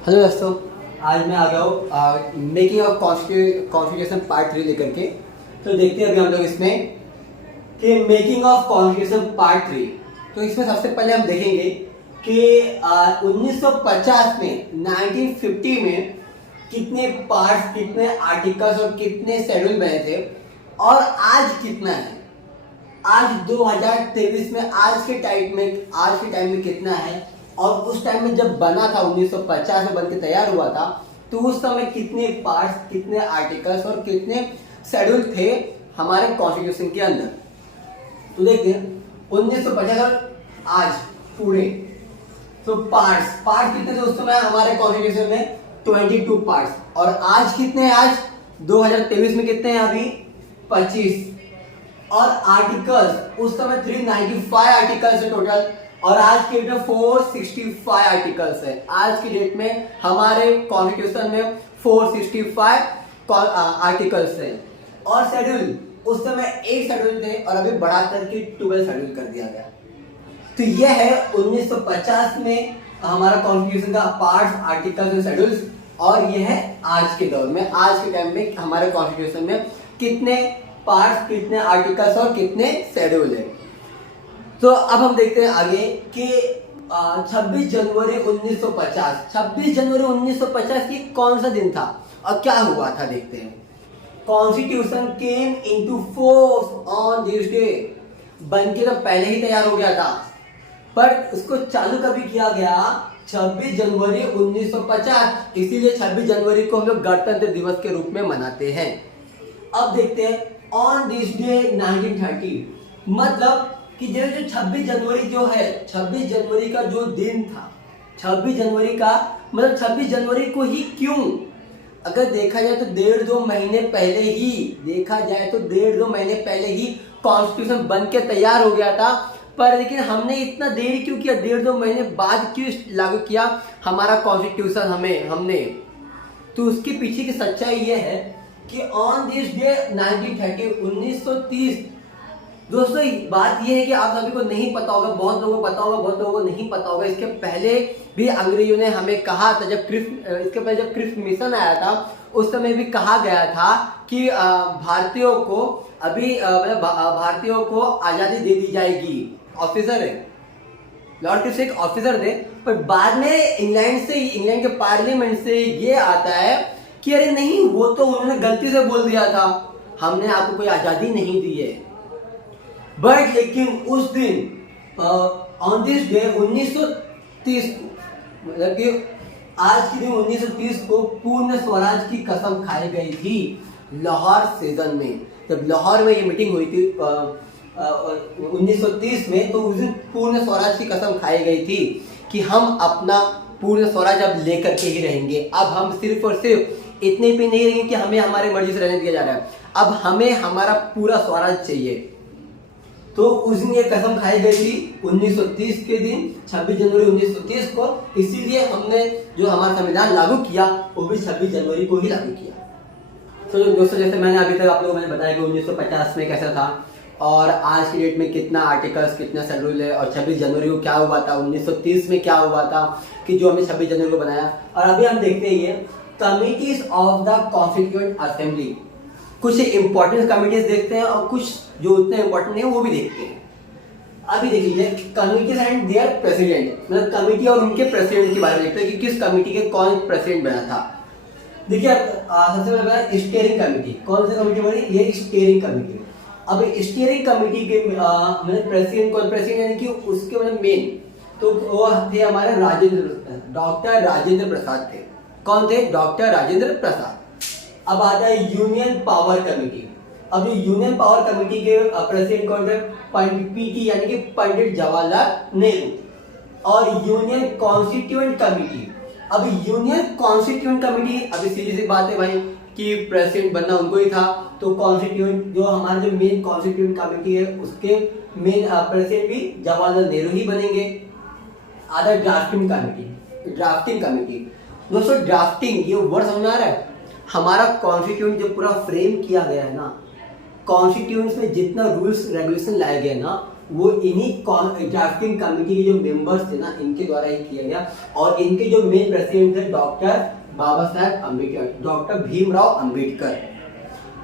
Hello दोस्तों, आज मैं आ गया हूँ मेकिंग ऑफ कॉन्फ़िगरेशन पार्ट 3 लेकर के। तो देखते हैं अभी हम लोग इसमें कि मेकिंग ऑफ कॉन्फ़िगरेशन पार्ट 3। तो इसमें सबसे पहले हम देखेंगे कि 1950 में 1950 में कितने पार्ट्स, कितने आर्टिकल्स और कितने शेड्यूल बने थे और आज कितना है। आज 2023 में आज के टाइम में कितना है और उस टाइम में जब बना था 1950 में बन के तैयार हुआ था तो उस समय कितने पार्ट्स, कितने आर्टिकल्स और कितने शेड्यूल थे हमारे कॉन्स्टिट्यूशन के अंदर। तो देखते हैं 1950 और आज पूरे। तो पार्ट कितने थे उस समय हमारे कॉन्स्टिट्यूशन में? 22 पार्ट्स। और आज कितने हैं? आज 2023 में कितने हैं? अभी 25। और आर्टिकल्स उस समय 395 आर्टिकल्स है टोटल और आज के डेट में 465 आर्टिकल्स है। आज की डेट में हमारे कॉन्स्टिट्यूशन में 465 आर्टिकल्स है। और शेड्यूल उस समय 8 शेड्यूल थे और अभी बढ़ा करके 12 शेड्यूल कर दिया गया। तो यह है 1950 में हमारा कॉन्स्टिट्यूशन का पार्ट्स, आर्टिकल्स और शेड्यूल्स। और यह है आज के दौर में, आज के टाइम में हमारे कॉन्स्टिट्यूशन में कितने पार्ट्स, कितने आर्टिकल्स और कितने शेड्यूल है। तो अब हम देखते हैं आगे कि 26 जनवरी 1950 की कौन सा दिन था और क्या हुआ था, देखते हैं। Constitution came into force on this day. बनके तो पहले ही तैयार हो गया था पर उसको चालू कभी किया गया? 26 जनवरी 1950। इसीलिए 26 जनवरी को हम लोग गणतंत्र दिवस के रूप में मनाते हैं। अब देखते हैं ऑन दिस डे 1930, मतलब कि जो 26 जनवरी जो है, 26 जनवरी का जो दिन था, 26 जनवरी का मतलब 26 जनवरी को ही क्यों? अगर देखा जाए तो 1.5-2 महीने पहले ही, कॉन्स्टिट्यूशन बन के तैयार हो गया था। पर लेकिन हमने इतना देर क्यों किया? 1.5-2 महीने बाद क्यों लागू किया हमारा कॉन्स्टिट्यूशन हमने? तो उसके पीछे की सच्चाई ये है कि ऑन दिस डे 1930 दोस्तों, बात यह है कि आप सभी को नहीं पता होगा, बहुत लोगों को पता होगा, बहुत लोगों को नहीं पता होगा। इसके पहले भी अंग्रेजों ने हमें कहा था, जब क्रिप्स मिशन आया था उस समय भी कहा गया था कि भारतीयों को आजादी दे दी जाएगी। ऑफिसर है, लॉर्ड क्रिप्स एक ऑफिसर थे। पर बाद में इंग्लैंड के पार्लियामेंट से ये आता है कि अरे नहीं, वो तो उन्होंने गलती से बोल दिया था, हमने आपको कोई आजादी नहीं दी है। बट लेकिन उस दिन ऑन दिस डे 1930, मतलब कि आज के दिन 1930 को पूर्ण स्वराज की कसम खाई गई थी लाहौर सेशन में। जब लाहौर में ये मीटिंग हुई थी 1930 में, तो उस दिन पूर्ण स्वराज की कसम खाई गई थी कि हम अपना पूर्ण स्वराज अब लेकर के ही रहेंगे। अब हम सिर्फ और सिर्फ इतने पे नहीं रहेंगे कि हमें हमारे मर्जी से रहने दिया जा रहा है, अब हमें हमारा पूरा स्वराज चाहिए। तो उस दिन ये कसम खाई गई थी 1930 के दिन, 26 जनवरी 1930 को। इसीलिए हमने जो हमारा संविधान लागू किया वो भी 26 जनवरी को ही लागू किया। तो दोस्तों, जैसे मैंने अभी तक आप लोगों को बताया कि 1950 में कैसा था और आज की डेट में कितना आर्टिकल्स, कितना शेड्यूल है और 26 जनवरी को क्या हुआ था, 1930 में क्या हुआ था कि जो हमने 26 जनवरी को बनाया। और अभी हम देखते हैं committees of the constituent assembly. कुछ इंपॉर्टेंट कमिटीज देखते हैं और कुछ जो उतने इंपॉर्टेंट नहीं वो भी देखते हैं। अभी देख लीजिए कमिटीज एंड देयर प्रेसिडेंट, मतलब कमिटी और उनके प्रेसिडेंट के बारे में देखते हैं कि किस कमिटी के कौन प्रेसिडेंट बना था। देखिए सबसे पहले स्टीयरिंग कमिटी। कौन सी कमिटी बनी? ये स्टीयरिंग कमिटी। अब स्टीयरिंग कमिटी के मतलब प्रेसिडेंट कौन? प्रेसिडेंट यानी कि उसके मतलब मेन तो वो थे हमारे डॉक्टर राजेंद्र प्रसाद थे। कौन थे? डॉक्टर राजेंद्र प्रसाद। अब आता है यूनियन पावर कमेटी। अब ये यूनियन पावर कमेटी के प्रेसिडेंट कौन थे? पीटी यानी कि पंडित जवाहरलाल नेहरू। और यूनियन कॉन्स्टिट्यूएंट कमेटी। अब यूनियन कॉन्स्टिट्यूएंट कमेटी, अभी सीधी सी बात है भाई कि प्रेसिडेंट बनना उनको ही था, तो कॉन्स्टिट्यूएंट जो हमारा जो मेन कॉन्स्टिट्यूएंट कमेटी है उसके मेन प्रेसिडेंट भी जवाहरलाल नेहरू ही बनेंगे। आता है ड्राफ्टिंग कमेटी। दोस्तों, ड्राफ्टिंग ये वर्ड समझ में आ रहा है? हमारा कॉन्स्टिट्यूएंट जो पूरा फ्रेम किया गया है ना, कॉन्स्टिट्यूएंट में जितना रूल्स रेगुलेशन लाए गए ना वो इन्हीं ड्राफ्टिंग कमेटी के जो मेंबर्स थे ना, इनके द्वारा ही किया गया। और इनके जो मेन प्रेसिडेंट थे डॉक्टर बाबा साहेब अम्बेडकर, डॉक्टर भीमराव अम्बेडकर।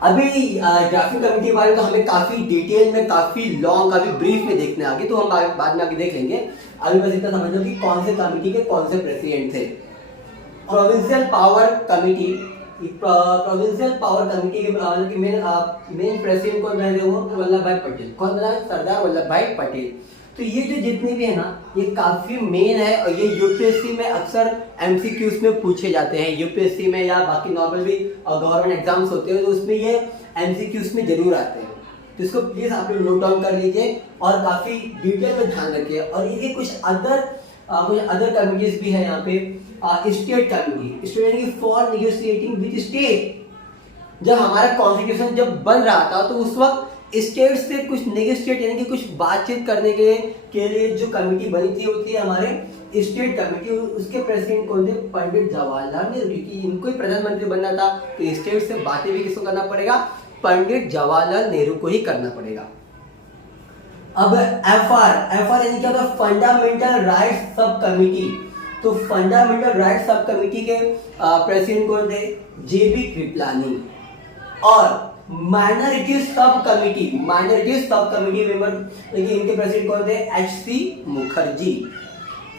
अभी ड्राफ्टिंग कमेटी के बारे में तो हमें काफी डिटेल में, काफी लॉन्ग, काफी ब्रीफ में देखने आगे, तो हम बाद में आगे देख लेंगे। अभी बस इतना समझ लो कि कौन से कमेटी के कौन से प्रेसिडेंट थे। Provincial power committee, provincial power committee के मेन प्रेसिडेंट कौन बने थे? वो वल्लभ भाई पटेल। कौन बना? सरदार वल्लभ भाई पटेल। तो ये जो जितने भी है ना, ये काफी मेन है और ये यूपीएससी में अक्सर एमसीक्यूज में पूछे जाते हैं। यूपीएससी में या बाकी नॉर्मल भी गवर्नमेंट एग्जाम्स होते हैं तो उसमें ये एमसीक्यूज में जरूर आते हैं। तो इसको प्लीज आप लोग नोट डाउन कर लीजिए और काफी डिटेल में ध्यान रखिए। और ये कुछ अदर कमिटीज भी है यहाँ पे। State committee, state for negotiating with state. जब हमारा कॉन्स्टिट्यूशन जब बन रहा था तो उस वक्त स्टेट से कुछ नेगोशिएट यानी कि कुछ बातचीत करने के लिए जो कमेटी बनी थी वो थी हमारे स्टेट कमेटी। उसके प्रेसिडेंट कौन थे? पंडित जवाहरलाल नेहरू। क्योंकि इनको ही प्रधानमंत्री बनना था तो स्टेट से बातें भी किसको करना पड़ेगा? पंडित जवाहरलाल नेहरू को ही करना पड़ेगा। अब एफआर यानी क्या होता है? Fundamental rights sub committee. तो फंडामेंटल राइट्स सब कमेटी के प्रेसिडेंट कौन थे? जेबी कृपलानी। और माइनॉरिटी सब कमेटी मेंबर, लेकिन इनके प्रेसिडेंट कौन थे? एच.सी. मुखर्जी।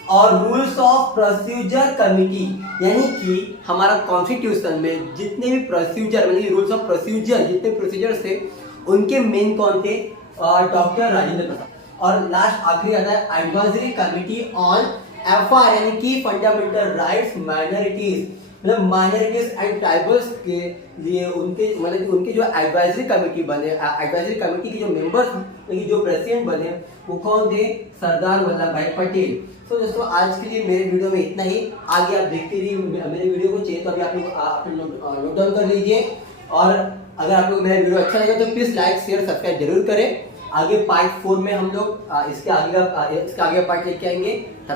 और रूल्स ऑफ प्रोसीजर कमेटी, यानी कि हमारा कॉन्स्टिट्यूशन में जितने भी प्रोसीजर मतलब रूल्स ऑफ प्रोसीजर जितने प्रोसीजर्स थे उनके मेन कौन थे? डॉक्टर राजेंद्र प्रसाद। और लास्ट आखिरी आता है एडवाइजरी कमेटी ऑन एफआर यानी कि फंडामेंटल राइट्स माइनॉरिटीज, मतलब माइनॉरिटीज एंड ट्राइबल्स के लिए उनके जो एडवाइजरी कमेटी बने, एडवाइजरी कमेटी के जो मेंबर्स जो प्रेसिडेंट बने वो कौन थे? सरदार वल्लभ भाई पटेल। तो दोस्तों आज के लिए मेरे वीडियो में इतना ही। आगे आप देखते रहिए मेरे वीडियो को, चाहिए तो अभी आप लोग नोट डाउन कर लीजिए। और अगर आप लोग मेरा वीडियो अच्छा लगे तो प्लीज लाइक शेयर सब्सक्राइब जरूर करें। आगे पार्ट 4 में हम लोग इसके आगे का पार्ट लेके आएंगे। तब